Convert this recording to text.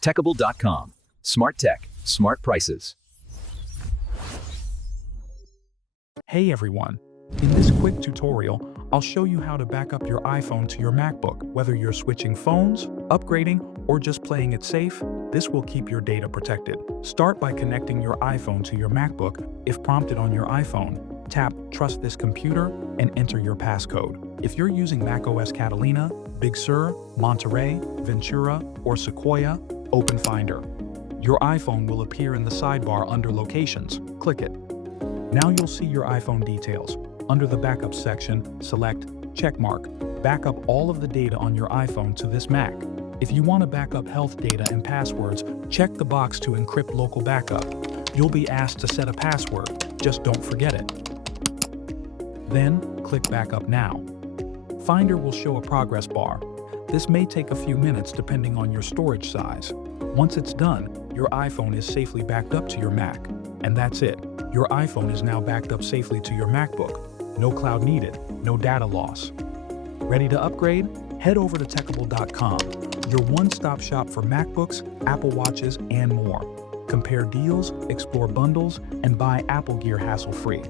Techable.com. Smart tech, smart prices. Hey everyone! In this quick tutorial, I'll show you how to back up your iPhone to your MacBook. Whether you're switching phones, upgrading, or just playing it safe, this will keep your data protected. Start by connecting your iPhone to your MacBook. If prompted on your iPhone, tap Trust this computer and enter your passcode. If you're using macOS Catalina, Big Sur, Monterey, Ventura, or Sequoia, open Finder. Your iPhone will appear in the sidebar under Locations. Click it. Now you'll see your iPhone details. Under the Backup section, select Checkmark. Back up all of the data on your iPhone to this Mac. If you want to back up health data and passwords, check the box to encrypt local backup. You'll be asked to set a password, just don't forget it. Then, click Backup Now. Finder will show a progress bar. This may take a few minutes depending on your storage size. Once it's done, your iPhone is safely backed up to your Mac. And that's it. Your iPhone is now backed up safely to your MacBook. No cloud needed, no data loss. Ready to upgrade? Head over to Techable.com, your one-stop shop for MacBooks, Apple Watches, and more. Compare deals, explore bundles, and buy Apple gear hassle-free.